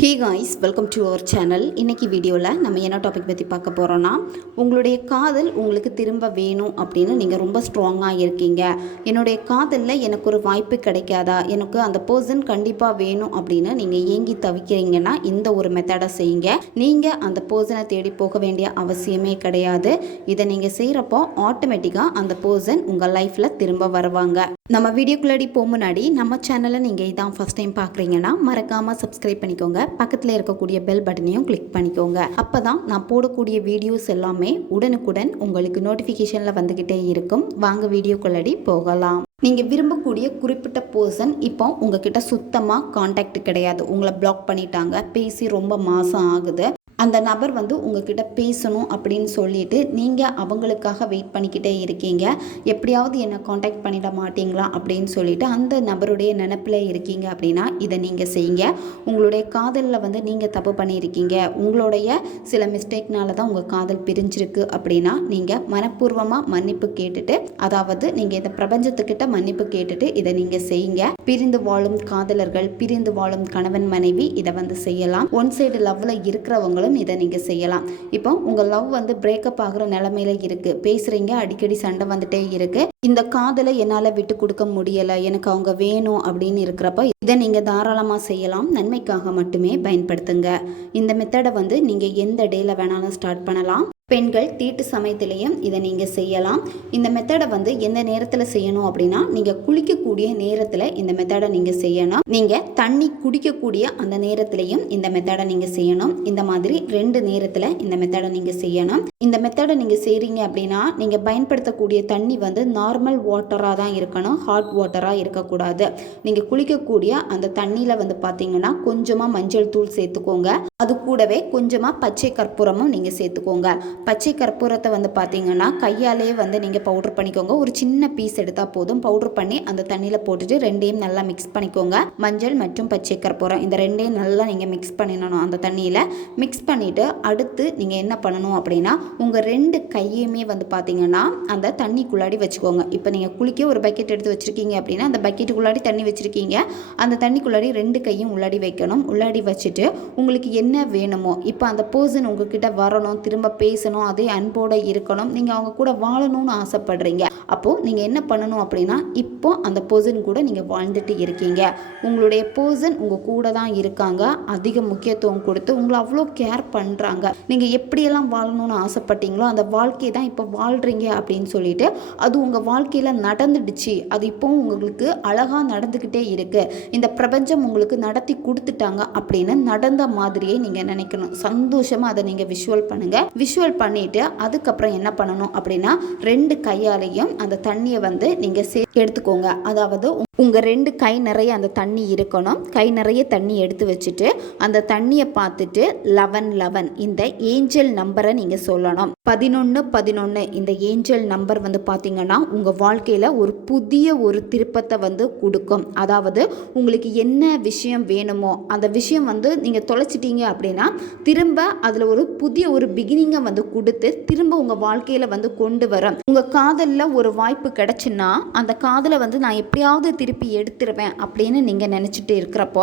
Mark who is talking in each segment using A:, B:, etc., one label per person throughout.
A: Hi guys welcome to our channel இன்றைக்கி வீடியோவில் நம்ம என்ன டாபிக் பற்றி பார்க்க போகிறோன்னா உங்களுடைய காதல் உங்களுக்கு திரும்ப வேணும் அப்படின்னு நீங்கள் ரொம்ப ஸ்ட்ராங்காக இருக்கீங்க. என்னுடைய காதலில் எனக்கு ஒரு வாய்ப்பு கிடைக்காதா? எனக்கு அந்த பர்சன் கண்டிப்பாக வேணும் அப்படின்னு நீங்கள் ஏங்கி தவிக்கிறீங்கன்னா இந்த ஒரு மெத்தடை செய்யுங்க. நீங்கள் அந்த பர்சனை தேடி போக வேண்டிய அவசியமே கிடையாது. இதை நீங்கள் செய்கிறப்போ ஆட்டோமேட்டிக்காக அந்த பர்சன் உங்கள் லைஃப்பில் திரும்ப வருவாங்க. நம்ம வீடியோக்குள்ளாடி போக முன்னாடி நம்ம சேனலை நீங்கள் இதான் ஃபஸ்ட் டைம் பார்க்குறீங்கன்னா மறக்காமல் சப்ஸ்கிரைப் பண்ணிக்கோங்க. பக்கத்தில் இருக்கக்கூடிய பெல் பட்டனையும் கிளிக் பண்ணிக்கோங்க. அப்போ தான் நான் போடக்கூடிய வீடியோஸ் எல்லாமே உடனுக்குடன் உங்களுக்கு நோட்டிஃபிகேஷனில் வந்துக்கிட்டே இருக்கும். வாங்க வீடியோக்குள்ளாடி போகலாம். நீங்கள் விரும்பக்கூடிய குறிப்பிட்ட பர்சன் இப்போ உங்ககிட்ட சுத்தமாக காண்டாக்ட் கிடையாது. உங்களை பிளாக் பண்ணிட்டாங்க. பேசி ரொம்ப மாதம் ஆகுது. அந்த நபர் வந்து உங்ககிட்ட பேசணும் அப்படின்னு சொல்லிட்டு நீங்கள் அவங்களுக்காக வெயிட் பண்ணிக்கிட்டே இருக்கீங்க. எப்படியாவது என்னை காண்டாக்ட் பண்ணிட மாட்டீங்களா அப்படின்னு சொல்லிட்டு அந்த நபருடைய நினப்பில் இருக்கீங்க அப்படின்னா இதை நீங்கள் செய்யுங்க. உங்களுடைய காதலில் வந்து நீங்கள் தப்பு பண்ணியிருக்கீங்க. உங்களுடைய சில மிஸ்டேக்னால தான் உங்கள் காதல் பிரிஞ்சிருக்கு அப்படின்னா நீங்கள் மனப்பூர்வமாக மன்னிப்பு கேட்டுட்டு அதாவது நீங்கள் இந்த பிரபஞ்சத்துக்கிட்ட மன்னிப்பு கேட்டுட்டு இதை நீங்கள் செய்யுங்க. பிரிந்து வாழும் காதலர்கள் பிரிந்து வாழும் கணவன் மனைவி இதை வந்து செய்யலாம். ஒன் சைடு லவ்வில் இருக்கிறவங்களும் இதை நீங்கள் செய்யலாம். இப்போ உங்கள் லவ் வந்து பிரேக்கப் ஆகிற நிலமையில இருக்குது பேசுகிறீங்க அடிக்கடி சண்டை வந்துட்டே இருக்கு. இந்த காதலை என்னால் விட்டு கொடுக்க முடியலை. எனக்கு அவங்க வேணும் அப்படின்னு இருக்கிறப்ப இதை நீங்கள் தாராளமாக செய்யலாம். நன்மைக்காக மட்டுமே பயன்படுத்துங்க. இந்த மெத்தடை வந்து நீங்கள் எந்த டேல வேணாலும் ஸ்டார்ட் பண்ணலாம். பெண்கள் தீட்டு சமயத்திலையும் இதை நீங்கள் செய்யலாம். இந்த மெத்தடை வந்து எந்த நேரத்தில் செய்யணும் அப்படின்னா நீங்கள் குளிக்கக்கூடிய நேரத்தில் இந்த மெத்தடை நீங்கள் செய்யணும். நீங்கள் தண்ணி குடிக்கக்கூடிய அந்த நேரத்திலையும் இந்த மெத்தடை நீங்கள் செய்யணும். இந்த மாதிரி ரெண்டு நேரத்தில் இந்த மெத்தடை நீங்கள் செய்யணும். இந்த மெத்தடை நீங்கள் செய்கிறீங்க அப்படின்னா நீங்கள் பயன்படுத்தக்கூடிய தண்ணி வந்து நார்மல் வாட்டராக தான் இருக்கணும். ஹாட் வாட்டராக இருக்கக்கூடாது. நீங்கள் குளிக்கக்கூடிய அந்த தண்ணியில் வந்து பார்த்தீங்கன்னா கொஞ்சமாக மஞ்சள் தூள் சேர்த்துக்கோங்க. அது கூடவே கொஞ்சமாக பச்சை கற்பூரமும் நீங்கள் சேர்த்துக்கோங்க. பச்சை கற்பூரத்தை வந்து பார்த்தீங்கன்னா கையாலே வந்து நீங்கள் பவுட்ரு பண்ணிக்கோங்க. ஒரு சின்ன பீஸ் எடுத்தால் போதும். பவுட்ரு பண்ணி அந்த தண்ணியில் போட்டுட்டு ரெண்டையும் நல்லா மிக்ஸ் பண்ணிக்கோங்க. மஞ்சள் மற்றும் பச்சை கற்பூரம் இந்த ரெண்டையும் நல்லா நீங்கள் மிக்ஸ் பண்ணிடணும் அந்த தண்ணியில். மிக்ஸ் பண்ணிவிட்டு அடுத்து நீங்கள் என்ன பண்ணணும் அப்படின்னா உங்கள் ரெண்டு கையுமே வந்து பார்த்தீங்கன்னா அந்த தண்ணிக்குள்ளாடி வச்சுக்கோங்க. இப்போ நீங்கள் குளிக்க ஒரு பக்கெட் எடுத்து வச்சுருக்கீங்க அப்படின்னா அந்த பக்கெட்டுக்குள்ளாடி தண்ணி வச்சுருக்கீங்க. அந்த தண்ணிக்குள்ளாடி ரெண்டு கையும் உள்ளாடி வைக்கணும். உள்ளாடி வச்சுட்டு உங்களுக்கு என்ன வேணுமோ இப்போ அந்த பர்சன் உங்ககிட்ட வரணும் திரும்ப பேசணும் அதே அன்போடு இருக்கணும். நீங்கள் அவங்க கூட வாழணும்னு ஆசைப்படுறீங்க. அப்போது நீங்கள் என்ன பண்ணணும் அப்படின்னா இப்போ அந்த பர்சன் கூட நீங்கள் வாழ்ந்துட்டு இருக்கீங்க. உங்களுடைய பர்சன் உங்கள் கூட தான் இருக்காங்க. அதிக முக்கியத்துவம் கொடுத்து உங்களை அவ்வளோ கேர் பண்ணுறாங்க நீங்கள் எப்படியெல்லாம் வாழணும்னு ஆசைப்பட்டீங்களோ அந்த வாழ்க்கையை தான் இப்போ வாழ்கிறீங்க அப்படின்னு சொல்லிட்டு அது உங்கள் வாழ்க்கையில் நடந்துடுச்சு. அது இப்போவும் உங்களுக்கு அழகாக நடந்துக்கிட்டே இருக்குது இந்த பிரபஞ்சம் உங்களுக்கு நடத்தி கொடுத்துட்டாங்க அப்படின்னு நடந்த மாதிரியே நீங்கள் நினைக்கணும். சந்தோஷமாக அதை நீங்கள் விஷுவல் பண்ணுங்கள் விஷுவல் பண்ணிவிட்டு அதுக்கப்புறம் என்ன பண்ணணும் அப்படின்னா ரெண்டு கையாலையும் அந்த தண்ணியை வந்து நீங்கள் சே எடுத்துக்கோங்க. அதாவது உங்கள் ரெண்டு கை நிறைய அந்த தண்ணி இருக்கணும். கை நிறைய தண்ணி எடுத்து வச்சுட்டு அந்த தண்ணியை பார்த்துட்டு லெவன் லெவன் இந்த ஏஞ்சல் நம்பரை நீங்கள் சொல்லணும். பதினொன்று பதினொன்று இந்த ஏஞ்சல் நம்பர் வந்து பார்த்திங்கன்னா உங்கள் வாழ்க்கையில் ஒரு புதிய ஒரு திருப்பத்தை வந்து கொடுக்கும். அதாவது உங்களுக்கு என்ன விஷயம் வேணுமோ அந்த விஷயம் வந்து நீங்கள் தொலைச்சிட்டீங்க அப்படின்னா திரும்ப அதில் ஒரு புதிய ஒரு பிகினிங்கை வந்து கொடுத்து திரும்ப உங்கள் வாழ்க்கையில் வந்து கொண்டு வரும். உங்கள் காதலில் ஒரு வாய்ப்பு கிடச்சுன்னா அந்த காதலை வந்து நான் எப்படியாவது திருப்பி எடுத்துருவேன் அப்படின்னு நீங்கள் நினச்சிட்டு இருக்கிறப்போ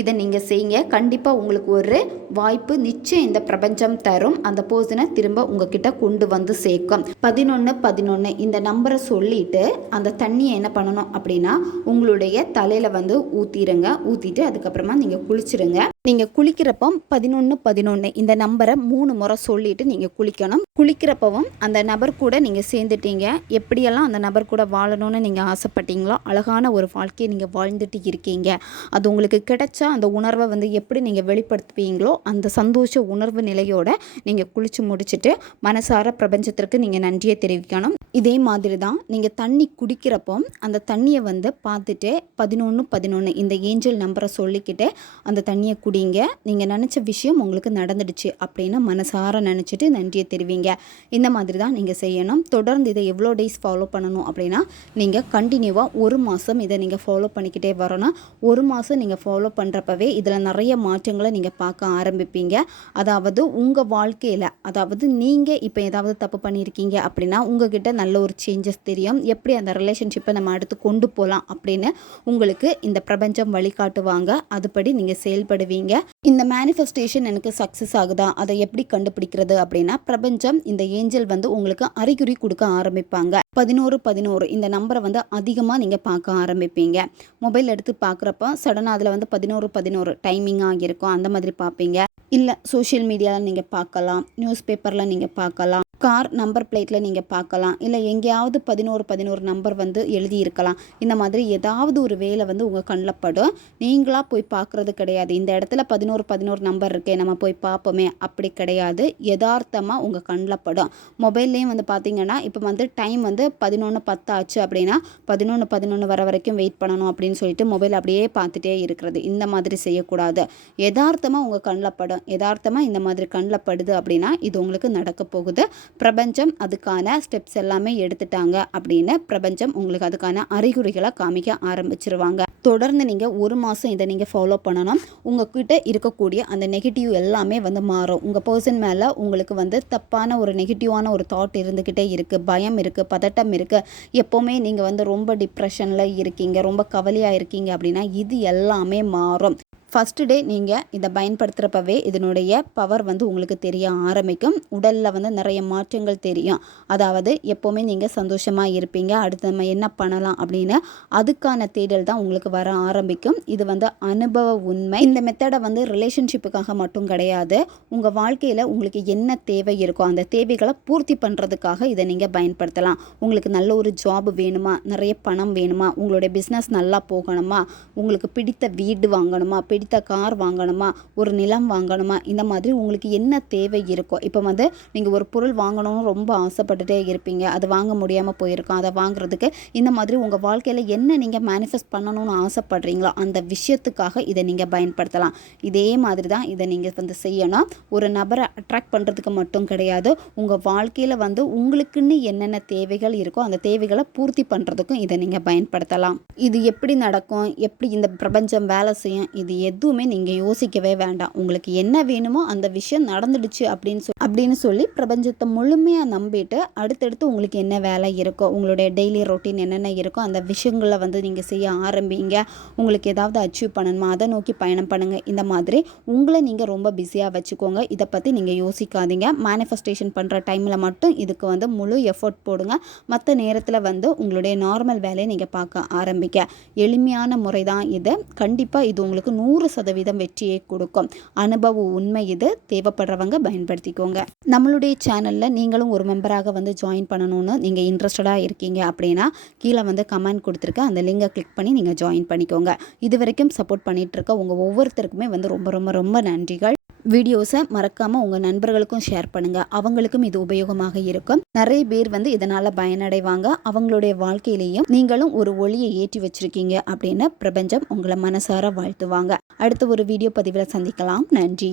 A: இதை நீங்கள் செய்யுங்க. கண்டிப்பாக உங்களுக்கு ஒரு வாய்ப்பு நிச்சயம் இந்த பிரபஞ்சம் தரும். அந்த பர்சனை திரும்ப உங்ககிட்ட கொண்டு வந்து சேர்க்கும். பதினொன்று பதினொன்று இந்த நம்பரை சொல்லிட்டு அந்த தண்ணியை என்ன பண்ணணும் அப்படின்னா உங்களுடைய தலையில் வந்து ஊற்றிடுங்க ஊற்றிட்டு அதுக்கப்புறமா நீங்கள் குளிச்சிடுங்க நீங்கள் குளிக்கிறப்போ பதினொன்று பதினொன்று இந்த நம்பரை மூணு முறை சொல்லிட்டு நீங்கள் குளிக்கணும். குளிக்கிறப்பவும் அந்த நபர் கூட நீங்கள் சேர்ந்துட்டீங்க. எப்படியெல்லாம் அந்த நபர் கூட வாழணும்னு நீங்கள் ஆசைப்பட்டீங்களோ அழகான ஒரு வாழ்க்கையை நீங்கள் வாழ்ந்துட்டு இருக்கீங்க. அது உங்களுக்கு கிடைச்சா அந்த உணர்வை வந்து எப்படி நீங்கள் வெளிப்படுத்துவீங்களோ அந்த சந்தோஷ உணர்வு நிலையோட நீங்கள் குளித்து முடிச்சுட்டு மனசார பிரபஞ்சத்திற்கு நீங்கள் நன்றியை தெரிவிக்கணும். இதே மாதிரி தான் நீங்கள் தண்ணி குடிக்கிறப்போ அந்த தண்ணியை வந்து பார்த்துட்டு பதினொன்று பதினொன்று இந்த ஏஞ்சல் நம்பரை சொல்லிக்கிட்டு அந்த தண்ணியை குடி முடியுங்க நீங்கள் நினச்ச விஷயம் உங்களுக்கு நடந்துடுச்சு அப்படின்னு மனசார நினச்சிட்டு நன்றியை தெரிவிங்க. இந்த மாதிரி தான் நீங்கள் செய்யணும். தொடர்ந்து இதை எவ்வளோ டேஸ் ஃபாலோ பண்ணணும் அப்படின்னா நீங்கள் கண்டினியூவாக ஒரு மாதம் இதை நீங்கள் ஃபாலோ பண்ணிக்கிட்டே வரணும். ஒரு மாதம் நீங்கள் ஃபாலோ பண்ணுறப்பவே இதில் நிறைய மாற்றங்களை நீங்கள் பார்க்க ஆரம்பிப்பீங்க. அதாவது உங்கள் வாழ்க்கையில் அதாவது நீங்கள் இப்போ ஏதாவது தப்பு பண்ணியிருக்கீங்க அப்படின்னா உங்ககிட்ட நல்ல ஒரு சேஞ்சஸ் தெரியும். எப்படி அந்த ரிலேஷன்ஷிப்பை நம்ம அடுத்து கொண்டு போகலாம் அப்படின்னு உங்களுக்கு இந்த பிரபஞ்சம் வழிகாட்டுவாங்க. அதுபடி நீங்கள் செயல்படுவீங்க. ஆரம்பிப்பீங்க இந்த மேனிஃபெஸ்டேஷன் எனக்கு சக்ஸஸ் ஆகுதா? அதை எப்படி கண்டுபிடிக்கிறது அப்படின்னா பிரபஞ்சம் இந்த ஏஞ்சல் வந்து உங்களுக்கு அறிகுறி கொடுக்க ஆரம்பிப்பாங்க. பதினோரு பதினோரு இந்த நம்பரை வந்து அதிகமாக நீங்கள் பார்க்க ஆரம்பிப்பீங்க. மொபைல் எடுத்து பார்க்குறப்ப சடனாக அதில் வந்து பதினோரு பதினோரு டைமிங்காக இருக்கும் அந்த மாதிரி பார்ப்பீங்க. இல்லை சோஷியல் மீடியாவில் நீங்கள் பார்க்கலாம். நியூஸ் பேப்பரில் நீங்கள் பார்க்கலாம். கார் நம்பர் பிளேட்டில் நீங்கள் பார்க்கலாம். இல்லை எங்கேயாவது பதினோரு பதினோரு நம்பர் வந்து எழுதி இருக்கலாம் இந்த மாதிரி ஏதாவது ஒரு வேலை வந்து உங்கள் கண்ணில் படும். நீங்களாக போய் பார்க்குறது கிடையாது. இந்த இடத்துல பதினோரு பதினோரு நம்பர் இருக்கே நம்ம போய் பார்ப்போமே. அப்படி கிடையாது. யதார்த்தமாக உங்கள் கண்ணில் படும். மொபைல்லையும் வந்து பார்த்தீங்கன்னா இப்போ வந்து டைம் வந்து பதினொன்று பத்து ஆச்சு அப்படின்னா பதினொன்று பதினொன்று வர வரைக்கும் வெயிட் பண்ணணும் அப்படின்னு சொல்லிட்டு மொபைல் அப்படியே பார்த்துட்டே இருக்கிறது. இந்த மாதிரி செய்யக்கூடாது. யதார்த்தமாக உங்கள் கண்ணில் படும். யதார்த்தமாக இந்த மாதிரி கண்ணில் படுது அப்படின்னா இது உங்களுக்கு நடக்க போகுது. பிரபஞ்சம் அதுக்கான ஸ்டெப்ஸ் எல்லாமே எடுத்துட்டாங்க அப்படின்னு பிரபஞ்சம் உங்களுக்கு அதுக்கான அறிகுறிகளை காமிக்க ஆரம்பிச்சிருவாங்க. தொடர்ந்து நீங்கள் ஒரு மாதம் இதை நீங்கள் ஃபாலோ பண்ணணும். உங்ககிட்ட இருக்கக்கூடிய அந்த நெகட்டிவ் எல்லாமே வந்து மாறும். உங்கள் பர்சன் மேலே உங்களுக்கு வந்து தப்பான ஒரு நெகட்டிவான ஒரு தாட் இருந்துக்கிட்டே இருக்குது பயம் இருக்குது பதட்டம் இருக்குது எப்போவுமே நீங்கள் வந்து ரொம்ப டிப்ரெஷனில் இருக்கீங்க ரொம்ப கவலையாக இருக்கீங்க அப்படின்னா இது எல்லாமே மாறும். ஃபஸ்ட்டு டே நீங்கள் இதை பயன்படுத்துகிறப்பவே இதனுடைய பவர் வந்து உங்களுக்கு தெரிய ஆரம்பிக்கும். உடலில் வந்து நிறைய மாற்றங்கள் தெரியும். அதாவது எப்போவுமே நீங்கள் சந்தோஷமாக இருப்பீங்க. அடுத்து நம்ம என்ன பண்ணலாம் அப்படின்னு அதுக்கான தேடல் தான் உங்களுக்கு வர ஆரம்பிக்கும். இது வந்து அனுபவ உண்மை. இந்த மெத்தடை வந்து ரிலேஷன்ஷிப்புக்காக மட்டும் கிடையாது. உங்கள் வாழ்க்கையில் உங்களுக்கு என்ன தேவை இருக்கோ அந்த தேவைகளை பூர்த்தி பண்ணுறதுக்காக இதை நீங்கள் பயன்படுத்தலாம். உங்களுக்கு நல்ல ஒரு ஜாப் வேணுமா? நிறைய பணம் வேணுமா? உங்களுடைய பிஸ்னஸ் நல்லா போகணுமா? உங்களுக்கு பிடித்த வீடு வாங்கணுமா? பிடித்த கார் வாங்கணுமா? ஒரு நிலம் வாங்கணுமா? இந்த மாதிரி உங்களுக்கு என்ன தேவை இருக்கோ? இப்போ வந்து நீங்கள் ஒரு பொருள் வாங்கணும்னு ரொம்ப ஆசைப்பட்டுட்டே இருப்பீங்க. அது வாங்க முடியாமல் போயிருக்கோம். அதை வாங்குறதுக்கு இந்த மாதிரி உங்கள் வாழ்க்கையில் என்ன நீங்கள் மேனிஃபெஸ்ட் பண்ணணும்னு ஆசைப்படுறீங்களோ அந்த விஷயத்துக்காக இதை நீங்கள் பயன்படுத்தலாம். இதே மாதிரி தான் இதை நீங்கள் வந்து செய்யணும். ஒரு நபரை அட்ராக்ட் பண்ணுறதுக்கு மட்டும் கிடையாது. உங்கள் வாழ்க்கையில் வந்து உங்களுக்குன்னு என்னென்ன தேவைகள் இருக்கோ அந்த தேவைகளை பூர்த்தி பண்ணுறதுக்கும் இதை நீங்கள் பயன்படுத்தலாம். இது எப்படி நடக்கும்? எப்படி இந்த பிரபஞ்சம் வேலை செய்யும்? இது எதுவுமே நீங்கள் யோசிக்கவே வேண்டாம். உங்களுக்கு என்ன வேணுமோ அந்த விஷயம் நடந்துடுச்சு அப்படின்னு சொல்லி அப்படின்னு சொல்லி பிரபஞ்சத்தை முழுமையாக நம்பிட்டு அடுத்தடுத்து உங்களுக்கு என்ன வேலை இருக்கோ உங்களுடைய டெய்லி ரொட்டீன் என்னென்ன இருக்கோ அந்த விஷயங்களை வந்து நீங்கள் செய்ய ஆரம்பிங்க. உங்களுக்கு ஏதாவது அச்சீவ் பண்ணணுமா அதை நோக்கி பயணம் பண்ணுங்கள் இந்த மாதிரி உங்களை நீங்கள் ரொம்ப பிஸியாக வச்சுக்கோங்க. இதை பற்றி நீங்கள் யோசிக்காதீங்க. மேனிஃபெஸ்டேஷன் பண்ணுற டைமில் மட்டும் இதுக்கு வந்து முழு எஃபோர்ட் போடுங்க. மற்ற நேரத்தில் வந்து உங்களுடைய நார்மல் வேலையை நீங்கள் பார்க்க ஆரம்பிக்க. எளிமையான முறை தான் இது. கண்டிப்பாக இது உங்களுக்கு நூறு நூறு சதவீதம் வெற்றியை கொடுக்கும். அனுபவ உண்மை இது. தேவைப்படுறவங்க பயன்படுத்திக்கோங்க. நம்மளுடைய சேனலில் நீங்களும் ஒரு மெம்பராக வந்து ஜாயின் பண்ணணும்னு நீங்கள் இன்ட்ரெஸ்டடாக இருக்கீங்க அப்படின்னா கீழே வந்து கமெண்ட் கொடுத்துருக்க அந்த லிங்கை கிளிக் பண்ணி நீங்கள் ஜாயின் பண்ணிக்கோங்க. இது வரைக்கும் சப்போர்ட் பண்ணிகிட்டு இருக்க உங்கள் ஒவ்வொருத்தருக்குமே வந்து ரொம்ப ரொம்ப ரொம்ப நன்றிகள். வீடியோஸை மறக்காமல் உங்கள் நண்பர்களுக்கும் ஷேர் பண்ணுங்கள் அவங்களுக்கும் இது உபயோகமாக இருக்கும். நிறைய பேர் வந்து இதனால் பயனடைவாங்க. அவங்களுடைய வாழ்க்கையிலையும் நீங்களும் ஒரு ஒளியை ஏற்றி வச்சிருக்கீங்க அப்படின்னு பிரபஞ்சம் உங்களை மனசார வாழ்த்துவாங்க. அடுத்த ஒரு வீடியோ பதிவில் சந்திக்கலாம். நன்றி.